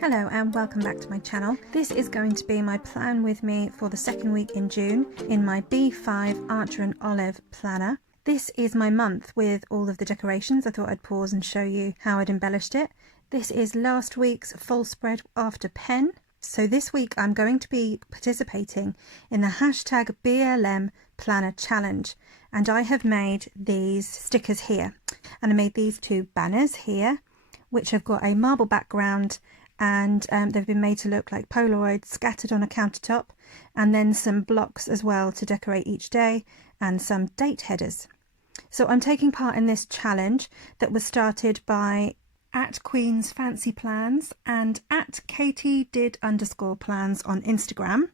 Hello and welcome back to my channel. This is going to be my plan with me for the second week in June in my B5 Archer and Olive planner. This is my month with all of the decorations. I thought I'd pause and show you how I'd embellished it. This is last week's full spread after pen. So this week I'm going to be participating in the hashtag BLM planner challenge, and I have made these stickers here, and I made these two banners here which have got a marble background, and they've been made to look like Polaroids scattered on a countertop, and then some blocks as well to decorate each day, and some date headers. So I'm taking part in this challenge that was started by @QueensFancyPlans and @KatieDid_plans on Instagram.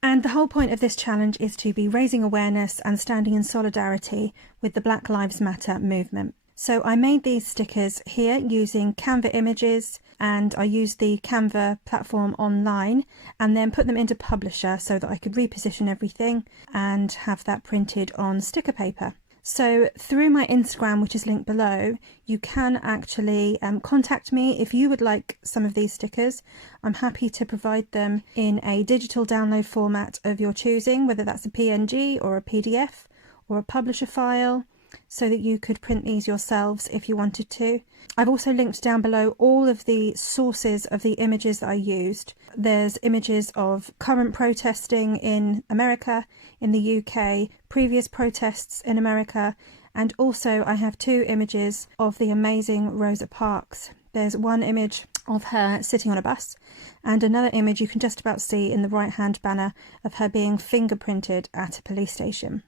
And the whole point of this challenge is to be raising awareness and standing in solidarity with the Black Lives Matter movement. So I made these stickers here using Canva images, and I used the Canva platform online and then put them into Publisher so that I could reposition everything and have that printed on sticker paper. So through my Instagram, which is linked below, you can actually contact me if you would like some of these stickers. I'm happy to provide them in a digital download format of your choosing, whether that's a PNG or a PDF or a Publisher file, so that you could print these yourselves if you wanted to. I've also linked down below all of the sources of the images that I used. There's images of current protesting in America, in the UK, previous protests in America, and also I have two images of the amazing Rosa Parks. There's one image of her sitting on a bus, and another image you can just about see in the right hand banner of her being fingerprinted at a police station.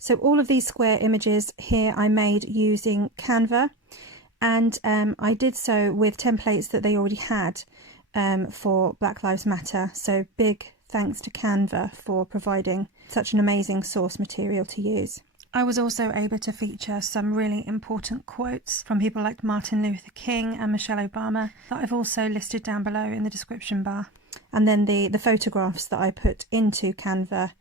So all of these square images here I made using Canva, and I did so with templates that they already had for Black Lives Matter. So big thanks to Canva for providing such an amazing source material to use. I was also able to feature some really important quotes from people like Martin Luther King and Michelle Obama that I've also listed down below in the description bar. And then the photographs that I put into Canva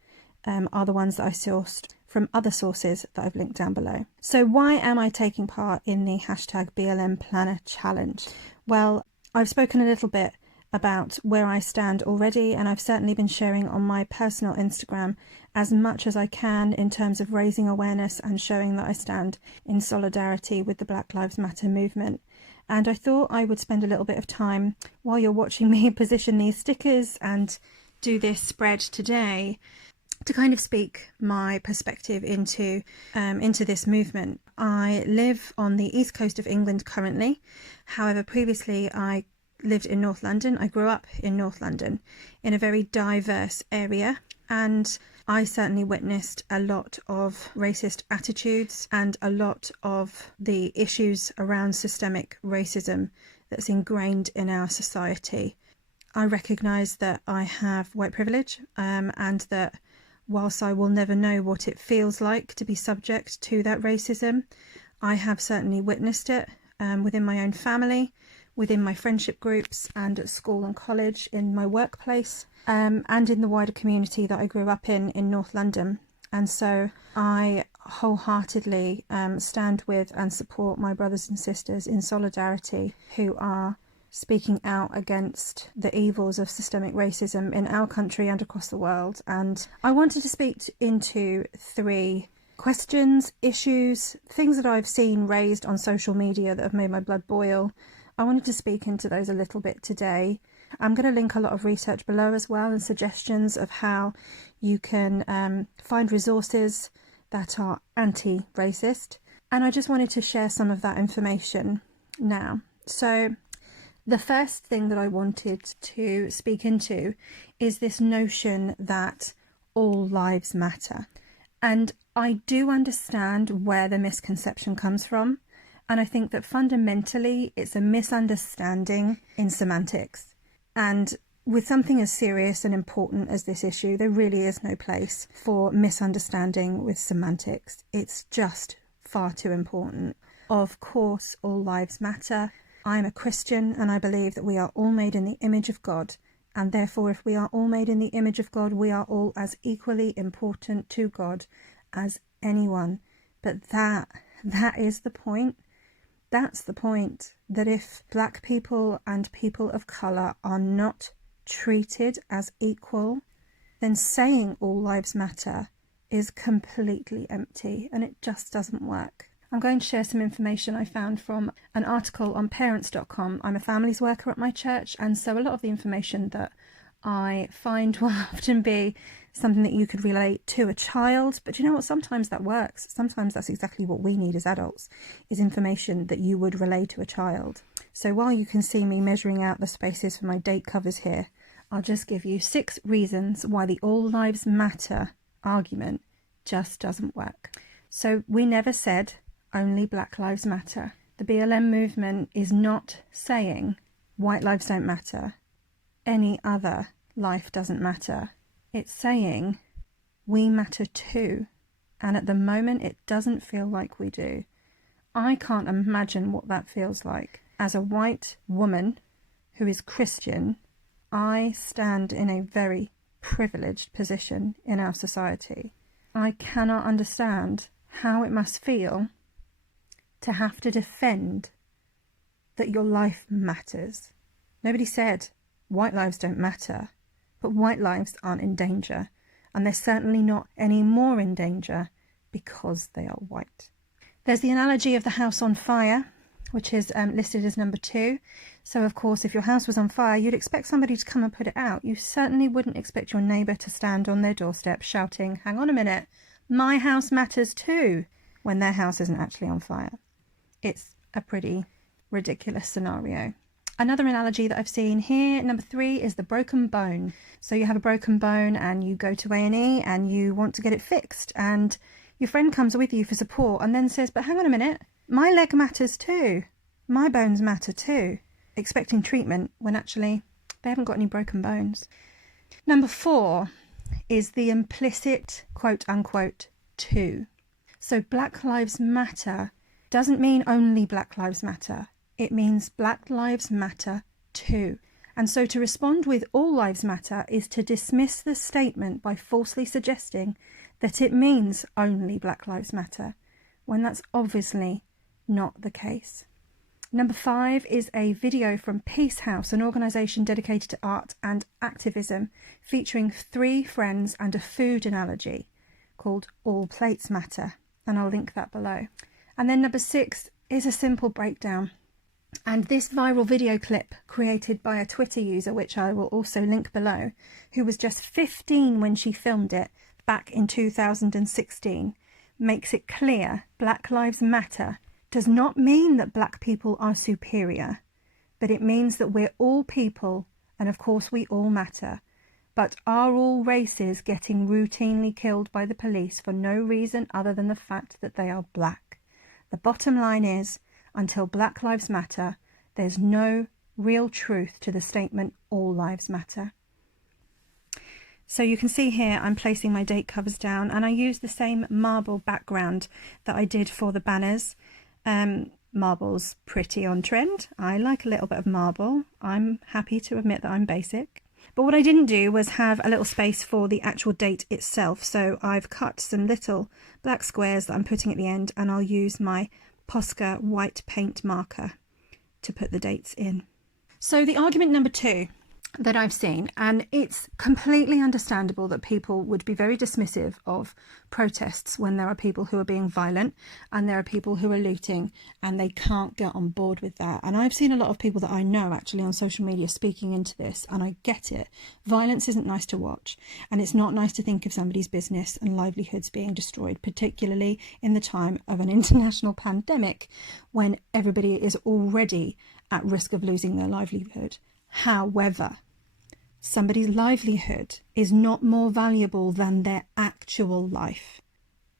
are the ones that I sourced from other sources that I've linked down below. So why am I taking part in the hashtag BLM Planner Challenge? Well, I've spoken a little bit about where I stand already, and I've certainly been sharing on my personal Instagram as much as I can in terms of raising awareness and showing that I stand in solidarity with the Black Lives Matter movement. And I thought I would spend a little bit of time while you're watching me position these stickers and do this spread today to kind of speak my perspective into this movement. I live on the east coast of England currently. However, previously I lived in North London. I grew up in North London in a very diverse area, and I certainly witnessed a lot of racist attitudes and a lot of the issues around systemic racism that's ingrained in our society. I recognise that I have white privilege, and that whilst I will never know what it feels like to be subject to that racism, I have certainly witnessed it within my own family, within my friendship groups, and at school and college, in my workplace, and in the wider community that I grew up in North London. And so I wholeheartedly stand with and support my brothers and sisters in solidarity who are speaking out against the evils of systemic racism in our country and across the world. And I wanted to speak into three questions, issues, things that I've seen raised on social media that have made my blood boil. I wanted to speak into those a little bit today. I'm going to link a lot of research below as well, and suggestions of how you can find resources that are anti-racist. And I just wanted to share some of that information now. So the first thing that I wanted to speak into is this notion that all lives matter. And I do understand where the misconception comes from. And I think that fundamentally it's a misunderstanding in semantics. And with something as serious and important as this issue, there really is no place for misunderstanding with semantics. It's just far too important. Of course, all lives matter. I'm a Christian, and I believe that we are all made in the image of God, and therefore if we are all made in the image of God, we are all as equally important to God as anyone. But that is the point. That's the point, that if black people and people of colour are not treated as equal, then saying all lives matter is completely empty and it just doesn't work. I'm going to share some information I found from an article on parents.com. I'm a families worker at my church, and so a lot of the information that I find will often be something that you could relate to a child. But you know what? Sometimes that works. Sometimes that's exactly what we need as adults, is information that you would relay to a child. So while you can see me measuring out the spaces for my date covers here, I'll just give you 6 reasons why the all lives matter argument just doesn't work. So we never said only Black Lives Matter. The BLM movement is not saying white lives don't matter, any other life doesn't matter. It's saying we matter too, and at the moment it doesn't feel like we do. I can't imagine what that feels like. As a white woman who is Christian, I stand in a very privileged position in our society. I cannot understand how it must feel to have to defend that your life matters. Nobody said white lives don't matter, but white lives aren't in danger, and they're certainly not any more in danger because they are white. There's the analogy of the house on fire, which is listed as number 2. So of course, if your house was on fire, you'd expect somebody to come and put it out. You certainly wouldn't expect your neighbour to stand on their doorstep shouting, "Hang on a minute, my house matters too," when their house isn't actually on fire. It's a pretty ridiculous scenario. Another analogy that I've seen here, number 3, is the broken bone. So you have a broken bone and you go to A&E and you want to get it fixed, and your friend comes with you for support and then says, "But hang on a minute, my leg matters too. My bones matter too," expecting treatment when actually they haven't got any broken bones. Number 4 is the implicit quote unquote too. So Black Lives Matter doesn't mean only Black Lives Matter. It means Black Lives Matter too. And so to respond with all lives matter is to dismiss the statement by falsely suggesting that it means only Black Lives Matter, when that's obviously not the case. Number 5 is a video from Peace House, an organisation dedicated to art and activism, featuring 3 friends and a food analogy called All Plates Matter, and I'll link that below. And then number 6 is a simple breakdown. And this viral video clip created by a Twitter user, which I will also link below, who was just 15 when she filmed it back in 2016, makes it clear Black Lives Matter does not mean that black people are superior, but it means that we're all people, and of course we all matter. But are all races getting routinely killed by the police for no reason other than the fact that they are black? The bottom line is, until Black Lives Matter, there's no real truth to the statement all lives matter. So you can see here I'm placing my date covers down, and I use the same marble background that I did for the banners. Marble's pretty on trend. I like a little bit of marble. I'm happy to admit that I'm basic. But what I didn't do was have a little space for the actual date itself. So I've cut some little black squares that I'm putting at the end, and I'll use my Posca white paint marker to put the dates in. So the argument number 2 that I've seen, and it's completely understandable that people would be very dismissive of protests when there are people who are being violent and there are people who are looting, and they can't get on board with that. And I've seen a lot of people that I know actually on social media speaking into this, and I get it. Violence isn't nice to watch, and it's not nice to think of somebody's business and livelihoods being destroyed, particularly in the time of an international pandemic when everybody is already at risk of losing their livelihood. However, somebody's livelihood is not more valuable than their actual life.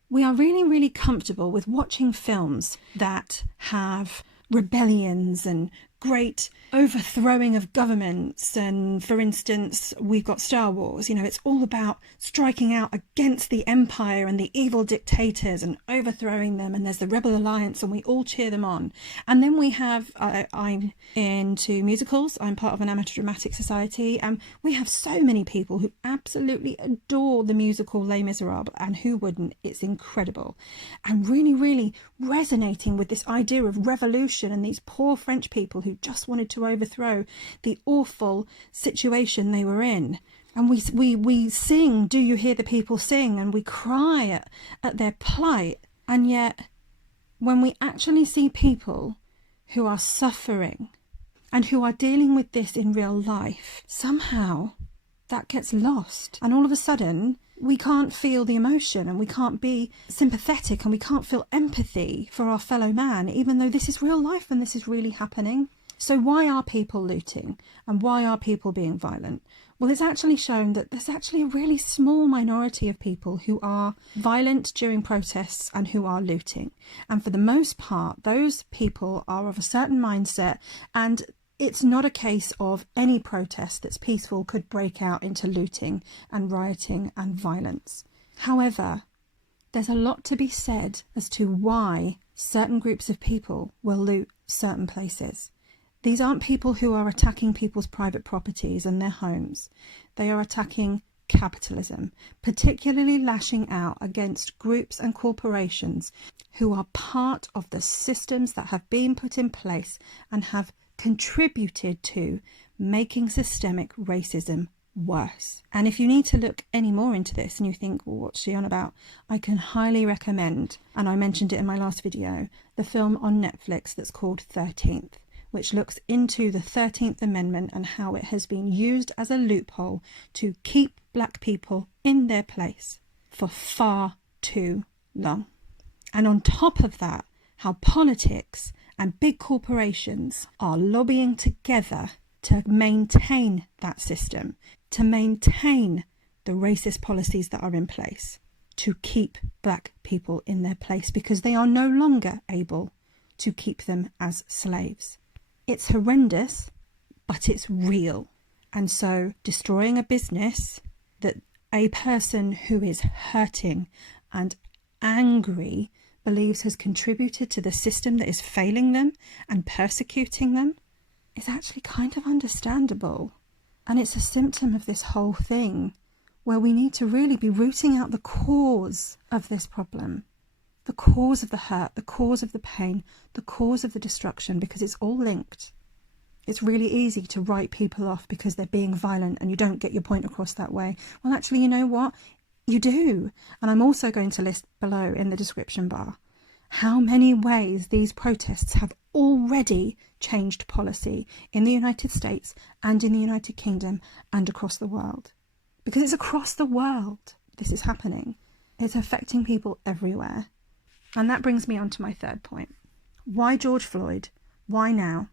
We are really, really comfortable with watching films that have rebellions and great overthrowing of governments. And for instance, we've got Star Wars, it's all about striking out against the empire and the evil dictators and overthrowing them. And there's the Rebel Alliance and we all cheer them on. And then we have, I'm into musicals. I'm part of an amateur dramatic society. And we have so many people who absolutely adore the musical Les Miserables. And who wouldn't? It's incredible. And really, really resonating with this idea of revolution and these poor French people who just wanted to overthrow the awful situation they were in. And we sing, Do You Hear the People Sing? And we cry at their plight. And yet, when we actually see people who are suffering and who are dealing with this in real life, somehow that gets lost. And all of a sudden, we can't feel the emotion and we can't be sympathetic and we can't feel empathy for our fellow man, even though this is real life and this is really happening. So why are people looting and why are people being violent? Well, it's actually shown that there's actually a really small minority of people who are violent during protests and who are looting. And for the most part, those people are of a certain mindset, and it's not a case of any protest that's peaceful could break out into looting and rioting and violence. However, there's a lot to be said as to why certain groups of people will loot certain places. These aren't people who are attacking people's private properties and their homes. They are attacking capitalism, particularly lashing out against groups and corporations who are part of the systems that have been put in place and have contributed to making systemic racism worse. And if you need to look any more into this and you think, well, what's she on about? I can highly recommend, and I mentioned it in my last video, the film on Netflix that's called 13th, which looks into the 13th Amendment and how it has been used as a loophole to keep black people in their place for far too long. And on top of that, how politics and big corporations are lobbying together to maintain that system, to maintain the racist policies that are in place, to keep black people in their place because they are no longer able to keep them as slaves. It's horrendous, but it's real. And so destroying a business that a person who is hurting and angry believes has contributed to the system that is failing them and persecuting them is actually kind of understandable. And it's a symptom of this whole thing where we need to really be rooting out the cause of this problem, the cause of the hurt, the cause of the pain, the cause of the destruction, because it's all linked. It's really easy to write people off because they're being violent and you don't get your point across that way. Well, actually, you know what? You do. And I'm also going to list below in the description bar how many ways these protests have already changed policy in the United States and in the United Kingdom and across the world. Because it's across the world this is happening. It's affecting people everywhere. And that brings me on to my third point. Why George Floyd? Why now?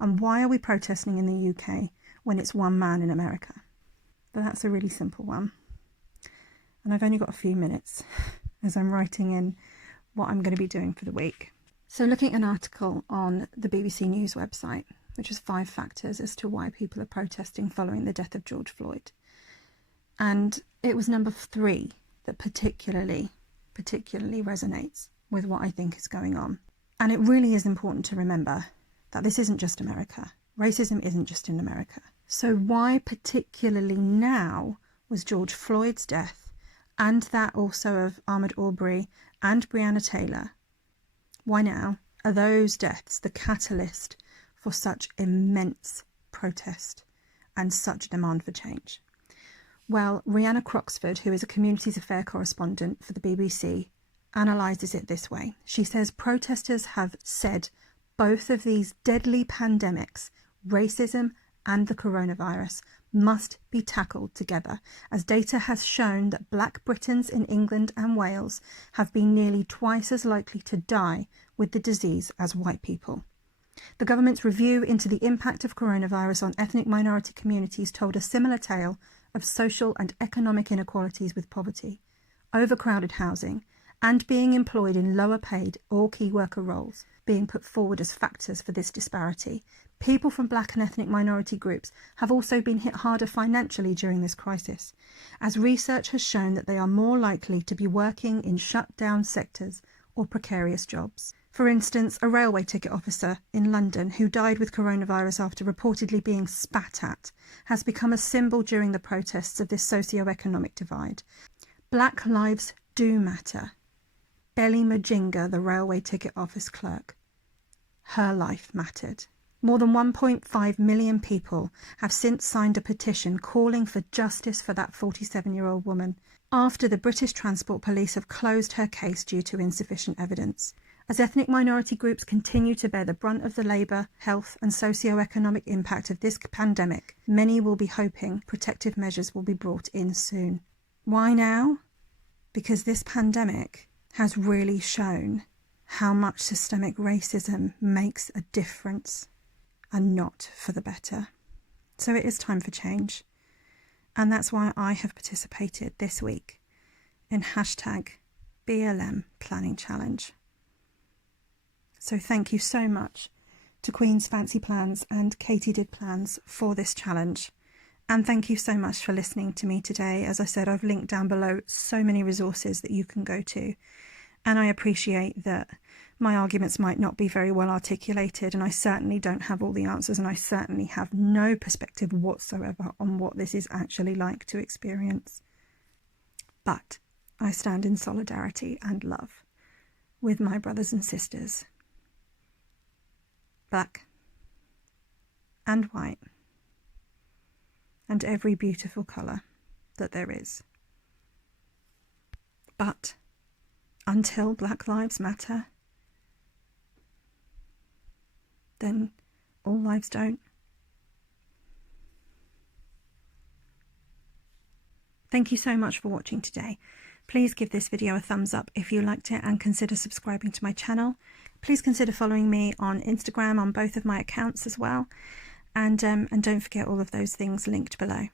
And why are we protesting in the UK when it's one man in America? But that's a really simple one. And I've only got a few minutes as I'm writing in what I'm going to be doing for the week. So looking at an article on the BBC News website, which is 5 factors as to why people are protesting following the death of George Floyd. And it was number 3 that particularly resonates with what I think is going on. And it really is important to remember that this isn't just America. Racism isn't just in America. So why particularly now was George Floyd's death, and that also of Ahmaud Arbery and Breonna Taylor, why now are those deaths the catalyst for such immense protest and such demand for change? Well, Rhianna Croxford, who is a communities affair correspondent for the BBC, analyses it this way. She says protesters have said both of these deadly pandemics, racism and the coronavirus, must be tackled together, as data has shown that Black Britons in England and Wales have been nearly twice as likely to die with the disease as white people. The government's review into the impact of coronavirus on ethnic minority communities told a similar tale of social and economic inequalities, with poverty, overcrowded housing, and being employed in lower paid or key worker roles being put forward as factors for this disparity, People from black and ethnic minority groups have also been hit harder financially during this crisis, as research has shown that they are more likely to be working in shut-down sectors or precarious jobs. For instance, a railway ticket officer in London who died with coronavirus after reportedly being spat at has become a symbol during the protests of this socio-economic divide. Black lives do matter. Belly Majinga, the railway ticket office clerk, her life mattered. More than 1.5 million people have since signed a petition calling for justice for that 47-year-old woman after the British Transport Police have closed her case due to insufficient evidence. As ethnic minority groups continue to bear the brunt of the labour, health and socio-economic impact of this pandemic, many will be hoping protective measures will be brought in soon. Why now? Because this pandemic has really shown how much systemic racism makes a difference, and not for the better. So it is time for change. And that's why I have participated this week in #BLM Planning Challenge. So thank you so much to Queen's Fancy Plans and Katie Did Plans for this challenge. And thank you so much for listening to me today. As I said, I've linked down below so many resources that you can go to. And I appreciate that my arguments might not be very well articulated, and I certainly don't have all the answers, and I certainly have no perspective whatsoever on what this is actually like to experience. But I stand in solidarity and love with my brothers and sisters, black and white, and every beautiful colour that there is. But until Black Lives Matter, then all lives don't. Thank you so much for watching today. Please give this video a thumbs up if you liked it, and consider subscribing to my channel. Please consider following me on Instagram on both of my accounts as well. And don't forget all of those things linked below.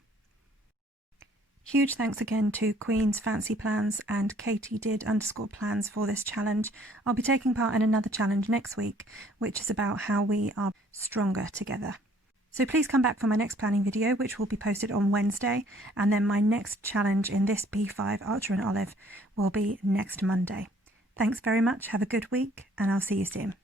Huge thanks again to Queen's Fancy Plans and Katie Did _plans for this challenge. I'll be taking part in another challenge next week, which is about how we are stronger together. So please come back for my next planning video, which will be posted on Wednesday, and then my next challenge in this B5 Archer and Olive will be next Monday. Thanks very much, have a good week, and I'll see you soon.